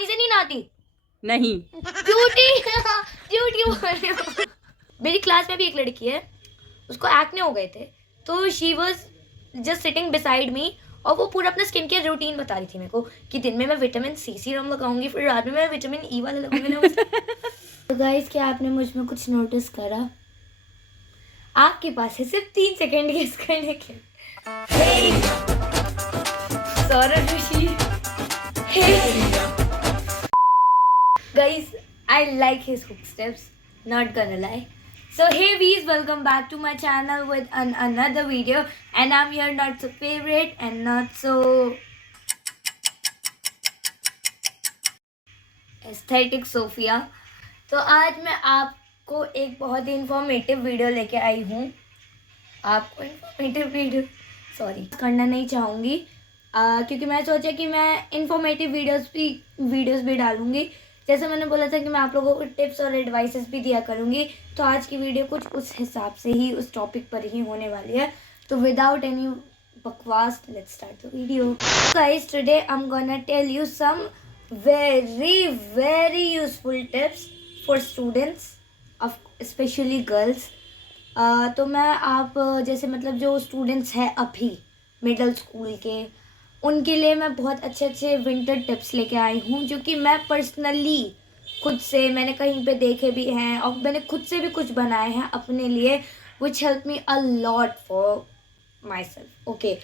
पानी से नहीं नहाती? नहीं। झूठी झूठी बोल रही हो। मेरी क्लास में भी एक लड़की है, उसको एक्ने हो गए थे, तो she was just sitting beside me और वो पूरा अपना स्किन केयर रूटीन बता रही थी मेरे को कि दिन में मैं विटामिन सी सीरम लगाऊंगी, फिर रात में मैं विटामिन ई वाला लगाऊंगी ना। तो गाइस, क्या आपने मुझ में कुछ नोटिस करा? आपके पास है सिर्फ 3 सेकंड गेस करने के। सौरभ ऋषि। Guys, I like his hook steps, not gonna lie. So hey bees, welcome back to my channel with another video, and I'm your not so favorite and not so aesthetic Sofia. तो आज मैं आपको एक बहुत ही informative video लेके आई हूँ। आपको informative video करना नहीं चाहूँगी, क्योंकि मैं सोचा कि मैं इंफॉर्मेटिव वीडियोस भी डालूँगी। जैसे मैंने बोला था कि मैं आप लोगों को टिप्स और एडवाइसेस भी दिया करूँगी, तो आज की वीडियो कुछ उस हिसाब से ही, उस टॉपिक पर ही होने वाली है। तो विदाउट एनी बकवास, let's start the video. Guys, today I am gonna tell you some very useful tips for students, of especially girls. तो मैं आप जैसे मतलब जो स्टूडेंट्स हैं अभी मिडिल स्कूल के, उनके लिए मैं बहुत अच्छे विंटर टिप्स लेके आई हूँ, जो कि मैं पर्सनली खुद से मैंने कहीं पे देखे भी हैं और मैंने खुद से भी कुछ बनाए हैं अपने लिए, which help me a lot for myself. Okay.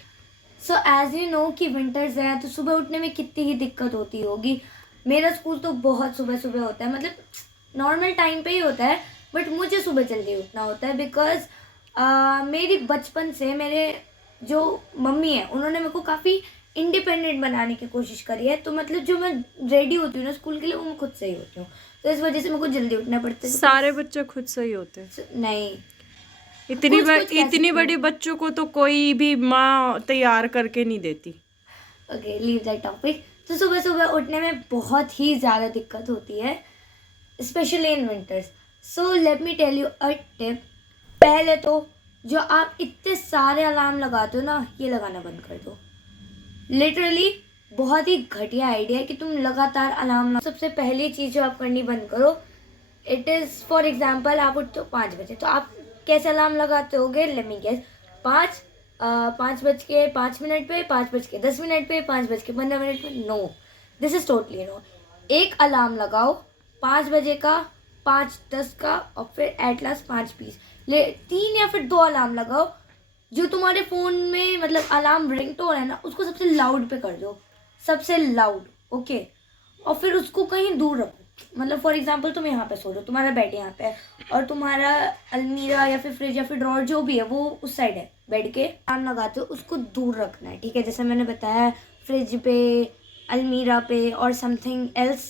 So as you know कि विंटर्स हैं तो सुबह उठने में कितनी ही दिक्कत होती होगी। मेरा स्कूल तो बहुत सुबह होता है, मतलब नॉर्मल टाइम पे ही होता है, बट मुझे सुबह जल्दी उठना होता है बिकॉज मेरी बचपन से मेरे जो मम्मी है उन्होंने मेरे को काफ़ी इंडिपेंडेंट बनाने की कोशिश करी है। तो मतलब जो मैं रेडी होती हूँ ना स्कूल के लिए, वो मैं खुद से ही होती हूँ, तो इस वजह से मेरे को जल्दी उठना पड़ता है। सारे बच्चे खुद से ही होते हैं? नहीं, इतनी बड़ी बच्चों को तो कोई भी माँ तैयार करके नहीं देती। Okay, leave that topic. तो सुबह उठने में बहुत ही ज़्यादा दिक्कत होती है, specially in winters. So let me tell you a tip. पहले तो जो आप इतने सारे अलार्म लगाते हो ना, ये लगाना बंद कर दो। लिटरली बहुत ही घटिया आइडिया है कि तुम लगातार अलार्म। सबसे पहली चीज़ जो आप करनी बंद करो, इट इज़ फॉर एग्जाम्पल आप उठते हो 5 बजे, तो आप कैसे अलार्म लगाते होगे? Let me guess. 5:05 पे, 5:10 पे, 5:15 पे। No, this is totally no. एक अलार्म लगाओ 5 बजे का, 5:10 का और फिर एट लास्ट 5:20। 3 या फिर 2 अलार्म लगाओ। जो तुम्हारे फ़ोन में मतलब अलार्म रिंगटोन है ना, उसको सबसे लाउड पे कर दो, सबसे लाउड। ओके, और फिर उसको कहीं दूर रखो। मतलब फॉर एग्जांपल तुम यहाँ पे सो रहे हो, तुम्हारा बेड यहाँ पे है और तुम्हारा अलमीरा या फिर फ्रिज या फिर ड्रॉर जो भी है वो उस साइड है बेड के। अलार्म लगाते हो उसको दूर रखना है, ठीक है? जैसे मैंने बताया, फ्रिज पे, अलमीरा पे और समथिंग एल्स,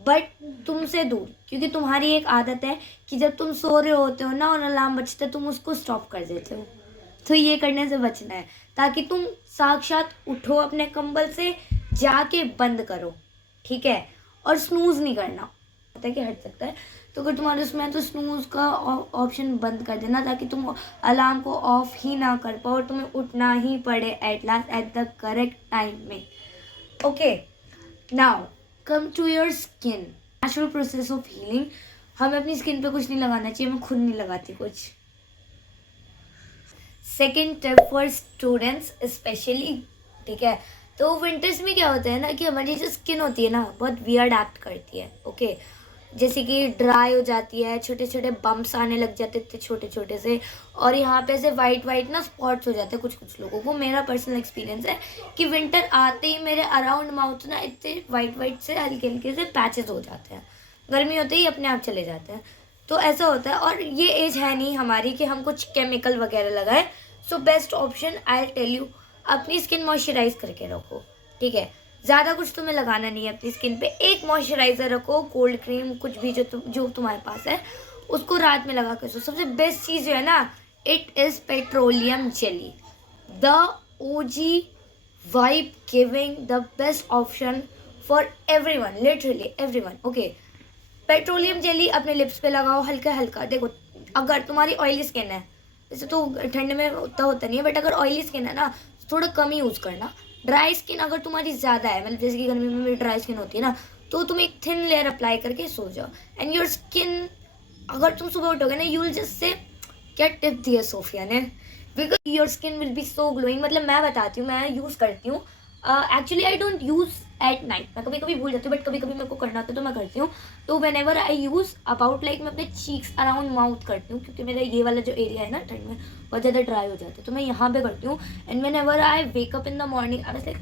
बट तुमसे दूर, क्योंकि तुम्हारी एक आदत है कि जब तुम सो रहे होते हो ना और अलार्म बजता है तुम उसको स्टॉप कर देते हो। तो ये करने से बचना है, ताकि तुम साक्षात उठो अपने कंबल से, जाके बंद करो, ठीक है? और स्नूज़ नहीं करना, पता है कि हट सकता है, तो अगर तुम्हारे उसमें है तो स्नूज़ का ऑप्शन बंद कर देना, ताकि तुम अलार्म को ऑफ ही ना कर पाओ और तुम्हें उठना ही पड़े at last at the correct time में। Okay, now come to your skin. Natural process of healing. हमें अपनी स्किन पे कुछ नहीं लगाना चाहिए, मैं खुद नहीं लगाती कुछ। Second tip for students specially, ठीक है? तो विंटर्स में क्या होता है ना कि हमारी जो स्किन होती है ना बहुत वियर्ड एक्ट करती है। ओके, जैसे कि ड्राई हो जाती है, छोटे छोटे बम्प्स आने लग जाते थे छोटे से, और यहाँ पे ऐसे वाइट ना स्पॉट्स हो जाते हैं कुछ लोगों को। मेरा पर्सनल एक्सपीरियंस है कि विंटर आते ही मेरे अराउंड माउथ ना इतने वाइट से हल्के से पैचेस हो जाते हैं, गर्मी होते ही अपने आप चले जाते हैं। तो ऐसा होता है, और ये एज है नहीं हमारी कि हम कुछ केमिकल वगैरह लगाएं। So best option I tell you, अपनी स्किन मॉइस्चराइज करके रखो, ठीक है? ज़्यादा कुछ तुम्हें लगाना नहीं है अपनी स्किन पे। एक मॉइस्चराइज़र रखो, कोल्ड क्रीम, कुछ भी जो तुम्हारे पास है, उसको रात में लगा कर सो। सबसे बेस्ट चीज़ जो है ना, it is petroleum jelly, the OG vibe giving, the best option for everyone, literally everyone. Okay, petroleum jelly अपने लिप्स पे लगाओ हल्का। देखो, अगर तुम्हारी ऑयली स्किन है, वैसे तो ठंड में उतना होता नहीं है, बट अगर ऑयली स्किन है ना थोड़ा कम यूज़ करना, ड्राई स्किन अगर तुम्हारी ज़्यादा है, मतलब जैसे कि गर्मी में मेरी ड्राई स्किन होती है ना, तो तुम एक थिन लेयर अप्लाई करके सो जाओ एंड योर स्किन, अगर तुम सुबह उठोगे ना, यू विल जस्ट से क्या टिप दी है सोफिया ने, because your skin will be so glowing. मतलब मैं बताती हूँ, मैं यूज़ करती हूँ। Actually I don't use at night, मैं कभी कभी भूल जाती हूँ, बट कभी कभी मेरे को करना होता है तो मैं करती हूँ। तो when ever I use about like, मैं अपने चीक्स अराउंड माउथ करती हूँ, क्योंकि मेरा ये वाला जो एरिया है ना ठंड में बहुत ज़्यादा ड्राई हो जाता है, तो मैं यहाँ पे करती हूँ। And whenever I wake up in the morning, I was like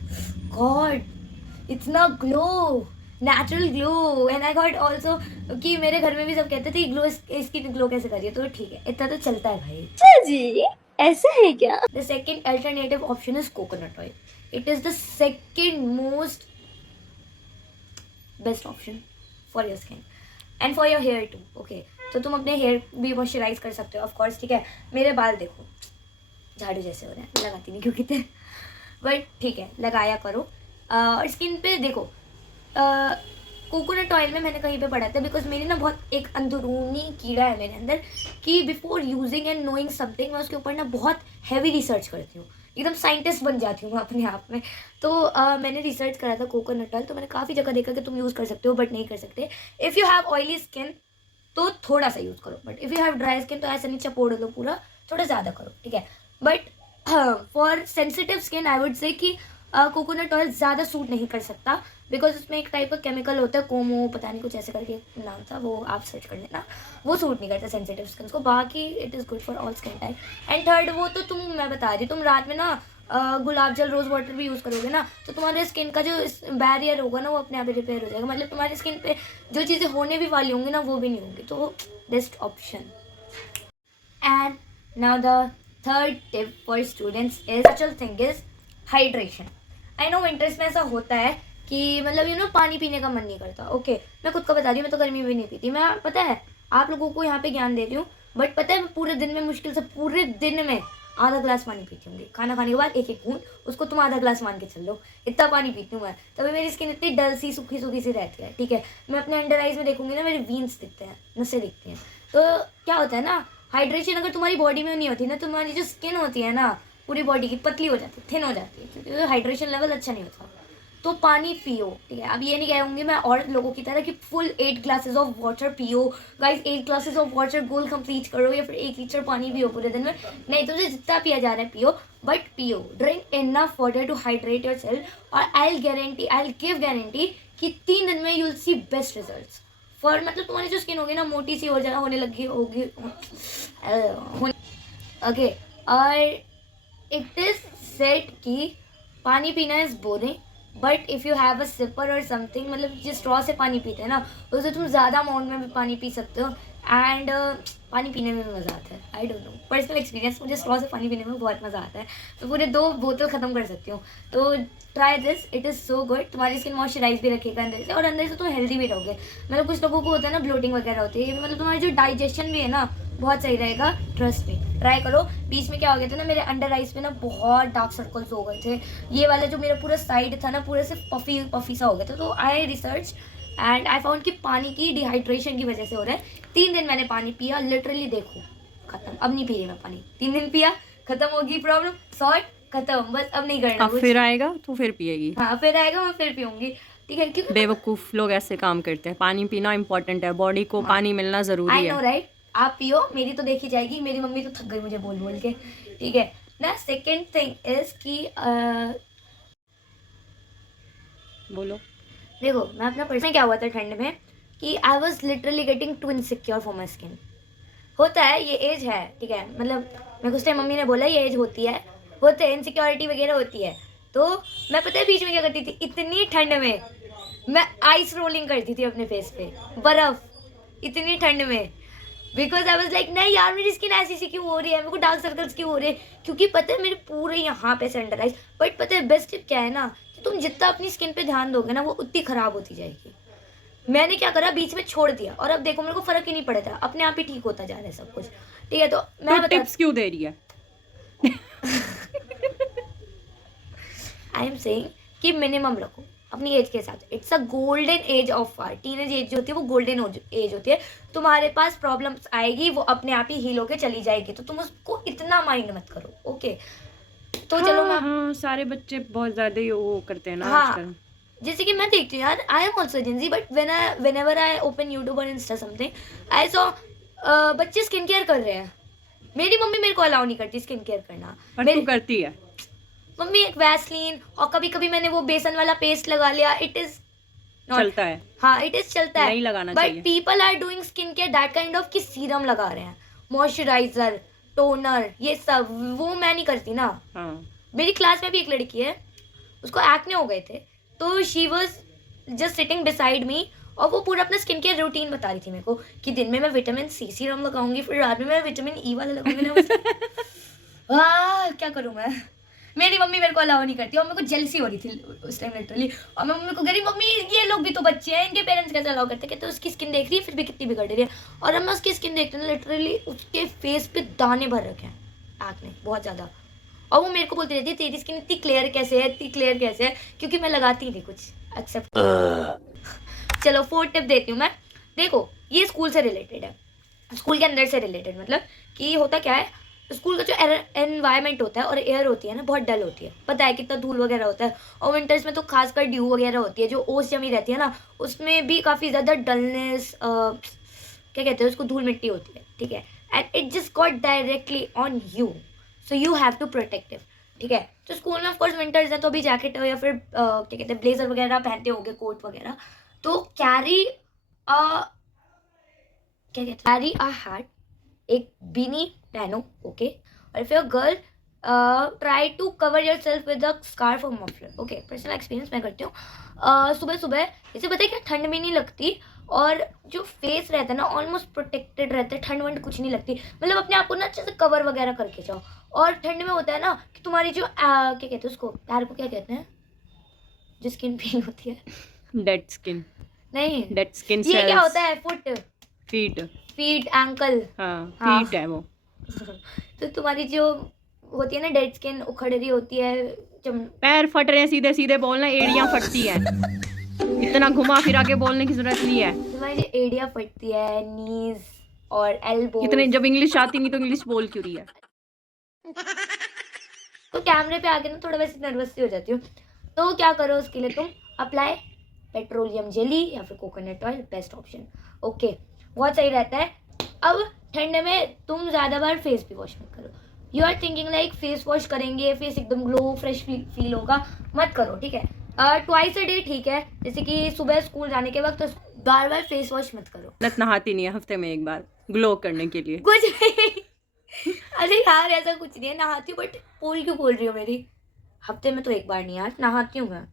God it's ना glow, natural glow. And I got also कि मेरे घर में भी सब कहते थे ग्लो, स्किन ग्लो कैसे करिए, तो ठीक है, इतना तो चलता है भाई। अच्छा जी, ऐसा है क्या? The second alternative option is coconut oil. It is the second most best option for your skin and for your hair too. Okay, तो तुम अपने हेयर भी मॉइस्चराइज कर सकते हो ऑफ कोर्स, ठीक है। मेरे बाल देखो झाड़ू जैसे हो रहे हैं, लगाती नहीं क्योंकि थे, बट ठीक है लगाया करो। और स्किन पे देखो, कोकोनट ऑयल में मैंने कहीं पे पढ़ा था, बिकॉज मेरी ना बहुत एक अंदरूनी कीड़ा है मेरे अंदर, कि before using and knowing something मैं उसके ऊपर ना बहुत हैवी रिसर्च करती हूँ, एकदम साइंटिस्ट बन जाती हूँ मैं अपने आप में। तो मैंने रिसर्च करा था कोकोनट ऑयल, तो मैंने काफ़ी जगह देखा कि तुम यूज़ कर सकते हो बट नहीं कर सकते। If you have oily skin तो थोड़ा सा यूज़ करो, but if you have dry skin तो ऐसा नहीं चपोड़ लो पूरा, थोड़ा ज़्यादा करो, ठीक है। But for sensitive skin I would say कि कोकोनट ऑयल ज़्यादा सूट नहीं कर सकता, बिकॉज उसमें एक टाइप का केमिकल होता है, कोमो पता नहीं कुछ ऐसे करके नाम था, वो आप सर्च कर लेना, वो सूट नहीं करता सेंसिटिव स्किन को। बाकी it is good for all skin type. And third, वो तो तुम, मैं बता रही, तुम रात में ना गुलाब जल रोज़ वाटर भी यूज़ करोगे ना, तो तुम्हारे स्किन का जो बैरियर होगा ना वो अपने आप ही रिपेयर हो जाएगा, मतलब तुम्हारी स्किन पे जो चीज़ें होने भी वाली होंगी ना वो भी नहीं होंगी, तो best option. And now the third tip for students is actual thing is hydration. I know winters में ऐसा होता है कि मतलब पानी पीने का मन नहीं करता। ओके, मैं खुद का बता रही हूँ, मैं तो गर्मी में नहीं पीती। मैं, पता है, आप लोगों को यहाँ पे ज्ञान दे रही हूँ, बट पता है मैं पूरे दिन में, मुश्किल से पूरे दिन में आधा ग्लास पानी पीती हूँ। खाना खाने के बाद एक एक बूंद, उसको तुम आधा ग्लास मान के चल लो, इतना पानी पीती हूँ मैं। तभी मेरी स्किन इतनी डल सी, सूखी सूखी सी रहती है, ठीक है। मैं अपने अंडर आइज में देखूंगी ना, मेरे वीन्स दिखते हैं, नसें दिखती हैं। तो क्या होता है ना, हाइड्रेशन अगर तुम्हारी बॉडी में नहीं होती ना, तुम्हारी जो स्किन होती है ना पूरी बॉडी की पतली हो जाती है, थिन हो जाती है, क्योंकि हाइड्रेशन लेवल अच्छा नहीं होता। तो पानी पियो, ठीक है। अब ये नहीं कहूँगी मैं और लोगों की तरह कि फुल 8 ग्लासेस ऑफ वाटर पियो। Guys 8 glasses of water goal complete करो, या फिर 1 लीटर पानी पियो पूरे दिन में, नहीं, तुझे जितना पिया जा रहा है पियो, बट पियो, drink enough water to hydrate your self. और आई गिव गारंटी कि 3 दिन में you will see best results for, मतलब तुम्हारी जो स्किन होगी ना मोटी सी हो जाए, होने लगी होगी, ओके। और इट इज सेट कि पानी पीना is boring, but if you have a sipper और समथिंग, मतलब जिस स्ट्रॉ से पानी पीते हैं ना, उससे तुम ज़्यादा अमाउंट में भी पानी पी सकते हो। एंड पानी पीने में मज़ा आता है, I don't know, personal experience, मुझे स्ट्रॉ से पानी पीने में बहुत मज़ा आता है। मैं पूरे 2 बोतल ख़त्म कर सकती हूँ। तो try this, it is so good. तुम्हारी स्किन मॉइस्चराइज भी रखेगा अंदर से, और अंदर से तुम हेल्दी भी रहोगे। मतलब कुछ लोगों को होता है ना ब्लोटिंग वगैरह होती है, मतलब तुम्हारी जो डाइजेशन भी है ना बहुत सही रहेगा, ट्रस्ट मी, ट्राई करो। बीच में क्या हो गया था ना, मेरे अंडर आइज पे ना बहुत डार्क सर्कल्स हो गए थे, ये वाला जो मेरा पूरा साइड था ना पूरे से पफी पफी सा हो गया था। तो I research and I found कि पानी की डिहाइड्रेशन की वजह से हो रहा है। 3 दिन मैंने पानी पिया, लिटरली देखो खत्म, अब नहीं पी रही मैं पानी। 3 दिन पिया, खत्म होगी प्रॉब्लम, सॉर्ट, खत्म, बस अब नहीं करना अब कुछ। फिर आएगा तो फिर पिएगी। हाँ, फिर आएगा मैं फिर पीऊंगी, ठीक है, क्योंकि बेवकूफ़ लोग ऐसे काम करते हैं। पानी पीना इंपॉर्टेंट है, बॉडी को पानी मिलना ज़रूरी आई नो है। राइट, आप पियो, मेरी तो देखी जाएगी, मेरी मम्मी तो थक गई मुझे बोल बोल के, ठीक है ना। सेकेंड थिंग इज कि बोलो। देखो, मैं अपना पर्सनल क्या हुआ था ठंड में कि I was literally getting too insecure for my skin. होता है, ये एज है, ठीक है, मतलब मैं कुछ टाइम, मम्मी ने बोला ये एज होती है, होते हैं, इनसिक्योरिटी वगैरह होती है। तो मैं, पता है बीच में क्या करती थी, इतनी ठंड में मैं आइस रोलिंग करती थी अपने फेस पे, बर्फ, इतनी ठंड में, बिकॉज आई वॉज लाइक नहीं यार मेरी स्किन ऐसी सी क्यों हो रही है, मेरे को डार्क सर्कल्स क्यों हो रहे हैं, क्योंकि पता है मेरे पूरे यहाँ पे से अंडर आइज। बट पता है बेस्ट टिप क्या है ना, कि तुम जितना अपनी स्किन पे ध्यान दोगे ना वो उतनी खराब होती जाएगी। मैंने क्या करा, बीच में छोड़ दिया, और अब देखो मेरे को फर्क ही नहीं पड़ता, अपने आप ही ठीक होता जा रहा है सब कुछ, ठीक है। तो मैं तो टिप्स क्यों दे रही है? आई एम सेइंग कि मिनिमम रखो अपनी एज के हिसाब से। It's a golden age of our teenage age जो होती है वो गोल्डन एज होती है। तुम्हारे पास प्रॉब्लम्स आएगी, वो अपने आप ही हील होके चली जाएगी, तो तुम उसको इतना माइंड मत करो, ओके। तो चलो मैं हाँ, सारे बच्चे बहुत ज्यादा ही वो करते हैं ना हाँ आजकल। जैसे कि मैं देखती हूँ यार, I am also Gen Z, but whenever I open YouTube और इंस्टा समथिंग, आई सॉ बच्चे स्किन केयर कर रहे हैं। मेरी मम्मी मेरे को अलाउ नहीं करती स्किन केयर करना। पर तू मेरी करती है। मम्मी एक वैसलीन और कभी कभी मैंने वो बेसन वाला पेस्ट लगा लिया, इट इज नॉट, चलता है, हाँ इट इज चलता है। नहीं लगाना बट चाहिए। People are doing skin care that kind of कि सीरम लगा रहे हैं, मॉइस्चराइजर, टोनर, ये सब, वो मैं नहीं करती ना। हाँ, मेरी क्लास में भी एक लड़की है, उसको एक्ने हो गए थे, तो she was just sitting beside me और वो पूरा अपना स्किन केयर रूटीन बता रही थी मेरे को कि दिन में मैं विटामिन सी सीरम लगाऊंगी, फिर रात में मैं विटामिन ई वाला लगाऊंगी ना। वाह क्या करूं मैं। मेरी मम्मी मेरे को अलाउ नहीं करती और मेरे को जेलसी हो रही थी उस टाइम लिटरली, और मैं मम्मी को कह रही मम्मी ये लोग भी तो बच्चे हैं, इनके पेरेंट्स कैसे अलाउ करते, कहते उसकी स्किन देख रही है फिर भी कितनी बिगड़ रही है। और अब मैं उसकी स्किन देखती हूँ लिटरली उसके फेस पे दाने भर रखे हैं एक्ने बहुत ज़्यादा, और वो मेरे को बोलती रहती है तेरी स्किन इतनी क्लियर कैसे है, इतनी क्लियर कैसे है, क्योंकि मैं लगाती नहीं कुछ एक्सेप्ट। चलो 4 टिप देती हूँ मैं। देखो ये स्कूल से रिलेटेड है, स्कूल के अंदर से रिलेटेड, मतलब कि होता क्या है, स्कूल का जो एनवायरनमेंट होता है और एयर होती है ना बहुत डल होती है, पता है कितना धूल वगैरह होता है, और विंटर्स में तो खासकर ड्यू वगैरह होती है, जो ओस जमी रहती है ना उसमें भी काफ़ी ज़्यादा डलनेस, क्या कहते हैं उसको, धूल मिट्टी होती है, ठीक है, and it just got directly on you, so you have to protective, ठीक है। तो स्कूल में ऑफकोर्स विंटर्स है तो अभी जैकेट या फिर क्या कहते हैं ब्लेजर वगैरह पहनते होंगे, कोट वगैरह, तो कैरी क्या कहते हैं, कैरी अ हैट, एक बीनी पहनो, ओके, और if you girl try to cover your self with a scarf और मफलर, ओके। पर्सनल एक्सपीरियंस मैं करती हूँ सुबह सुबह, इसे पता है क्या ठंड भी नहीं लगती, और जो फेस रहता है ना ऑलमोस्ट प्रोटेक्टेड रहता है, ठंड वंड कुछ नहीं लगती, मतलब अपने आप को ना अच्छे से कवर वगैरह करके जाओ। और ठंड में होता है ना कि तुम्हारी जो क्या कहते हैं उसको, पैर को क्या कहते हैं, जो स्किन फील होती है, डेड स्किन, नहीं डेड स्किन ये क्या होता सेल्स, है, फुट, फीट, फीट, एंकल, हाँ हाँ। फीट है वो। तो तुम्हारी जो होती है ना डेड स्किन उखड़ रही होती है, पैर फट रहे हैं, सीधे सीधे बोलना, एड़ियां फटती हैं, इतना घुमा फिरा के बोलने की जरूरत नहीं है। तुम्हारी जो एड़ियाँ फटती है, नीज और एल्बो, इतने जब इंग्लिश आती नहीं तो इंग्लिश बोल क्यों रही है? तो कैमरे पे आके ना थोड़ा वैसे नर्वस सी हो जाती हूँ, तो क्या करो उसके लिए, तुम अप्लाई पेट्रोलियम जेली या फिर coconut oil, best option, okay, बहुत सही रहता है। अब ठंड में तुम ज़्यादा बार फेस भी वॉश मत करो, you are thinking like face wash करेंगे फेस एकदम ग्लो फ्रेश फील होगा, मत करो, ठीक है। ट्वाइस अ डे ठीक है, जैसे कि सुबह स्कूल जाने के वक्त, तो बार बार फेस वॉश मत करो। नत नहाती नहीं है हफ्ते में एक बार ग्लो करने के लिए? कुछ नहीं अरे यार ऐसा कुछ नहीं है, नहाती हूँ, बट पोल क्यों बोल रही हो मेरी, हफ्ते में तो एक बार नहीं यार नहाती हूँ मैं।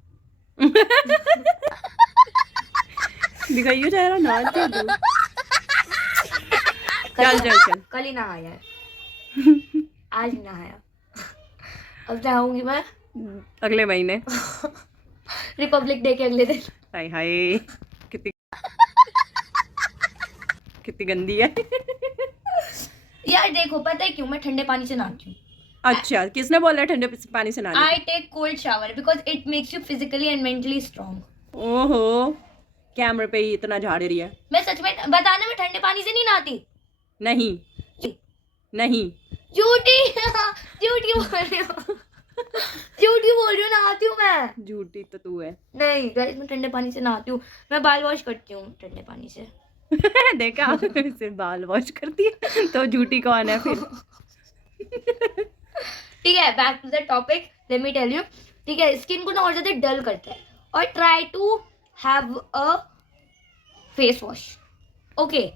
दिखाइयो चेहरा, नहाती है तू? चल चल चल, कल ही नहाया है, आज नहीं नहाया, अब नहाऊंगी मैं अगले महीने। रिपब्लिक डे के अगले दिन। हाय हाय, कितनी कितनी गंदी है। यार देखो पता है क्यों मैं ठंडे पानी से नहाती हूँ, अच्छा, किसने बोला है ठंडे पानी से नहाने? I take cold shower because it makes you physically and mentally strong. ओहो, कैमरे पे ही इतना झाड़ रही है। मैं सच में बताना, मैं ठंडे पानी से नहीं नहाती, नहीं नहीं, झूठी झूठी बोल रही हूँ, झूठी बोल रही हूँ, नहाती हूँ मैं। झूठी तो तू है। नहीं गाइस मैं ठंडे पानी से नहाती हूँ, मैं बाल वॉश करती हूँ ठंडे पानी से। देखा, सिर्फ बाल वॉश करती है तो झूठी कौन है फिर? ठीक है, back to the topic, let me tell you, ठीक है, स्किन को ना और ज्यादा डल करता है, और try to have a face wash, okay,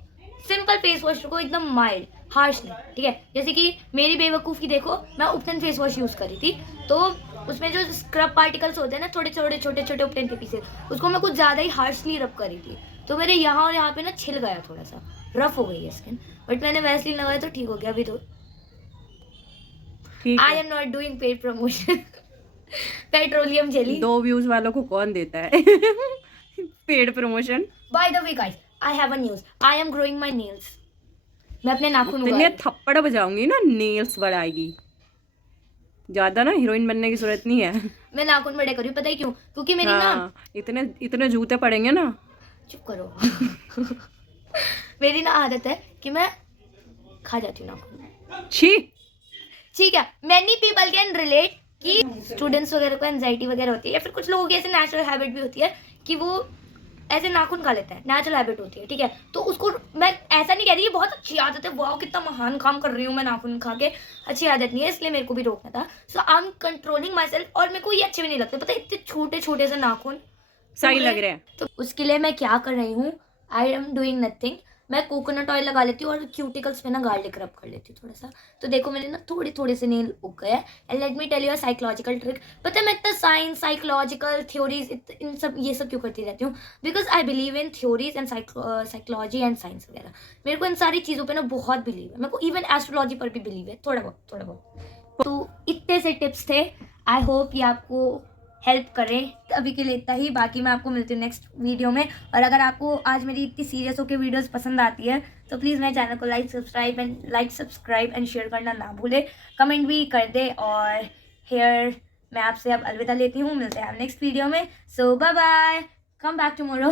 simple face wash को, एकदम माइल्ड, हार्श नहीं, ठीक है। जैसे कि मेरी बेवकूफ़ी देखो, मैं उपटन फेस वॉश यूज़ करी थी, तो उसमें जो स्क्रब पार्टिकल्स होते हैं ना छोटे छोटे छोटे छोटे उपटन के पीसेस, उसको मैं कुछ ज़्यादा ही हार्शली रब करी थी, तो मेरे यहाँ और यहाँ पे ना छिल गया, थोड़ा सा रफ हो गई है स्किन, बट मैंने वैसलीन लगाया तो ठीक हो गया अभी तो। ठीक आई है, am not doing paid promotion. Petroleum jelly 2 views वालों को कौन देता है paid promotion? By the way guys, I have a news, I am growing my nails, मैं अपने नाखून उगा इतने रही हूँ। थप्पड़ बजाऊंगी ना, नेल्स बढ़ाएगी। ज्यादा ना हीरोइन बनने की जरूरत नहीं है। मैं नाखून बड़े करी, पता है क्यों, क्योंकि मेरी ना, हाँ, इतने इतने जूते पड़ेंगे ना। चुप करो। मेरी ना आदत है कि मैं खा जाती हूँ नाखून। छी, ठीक है, मैनी पीपल कैन रिलेट, कि स्टूडेंट्स वगैरह को एंजाइटी वगैरह होती है, या फिर कुछ लोगों की ऐसे नेचुरल हैबिट भी होती है कि वो ऐसे नाखून खा लेते हैं, नेचुरल हैबिट होती है, ठीक है। तो उसको मैं ऐसा नहीं कह रही ये बहुत अच्छी आदत है, वाह कितना महान काम कर रही हूँ मैं नाखून खा के, अच्छी आदत नहीं है, इसलिए मेरे को भी रोकना था। So I am controlling myself, और मेरे को ये अच्छे भी नहीं लगते, पता है, इतने छोटे छोटे से नाखून सही लग रहा है। तो उसके लिए मैं क्या कर रही हूँ, आई एम डूइंग नथिंग, मैं कोकोनट ऑयल लगा लेती हूँ और क्यूटिकल्स पे ना गार्लिक रब कर लेती हूँ थोड़ा सा। तो देखो मैंने ना थोड़े थोड़े से नेल उग गए हैं। And let me tell you a psychological trick. पता है मैं इतना साइंस, साइकोलॉजिकल थ्योरीज, इन सब ये सब क्यों करती रहती हूँ? Because I believe in theories and psychology and science वगैरह। मेरे को इन सारी चीज़ों पर ना बहुत बिलीव है, मेरे को इवन एस्ट्रोलॉजी पर भी बिलीव है, थोड़ा बहुत। तो इतने से टिप्स थे, आई होप ये आपको हेल्प करें। अभी के लिए इतना ही, बाकी मैं आपको मिलती हूँ नेक्स्ट वीडियो में। और अगर आपको आज मेरी इतनी सीरियस होकर वीडियोस पसंद आती है तो प्लीज़ मेरे चैनल को लाइक सब्सक्राइब एंड शेयर करना ना भूले, कमेंट भी कर दे। और हेयर मैं आपसे अब अलविदा लेती हूँ, मिलते हैं नेक्स्ट वीडियो में। So bye bye, come back tomorrow.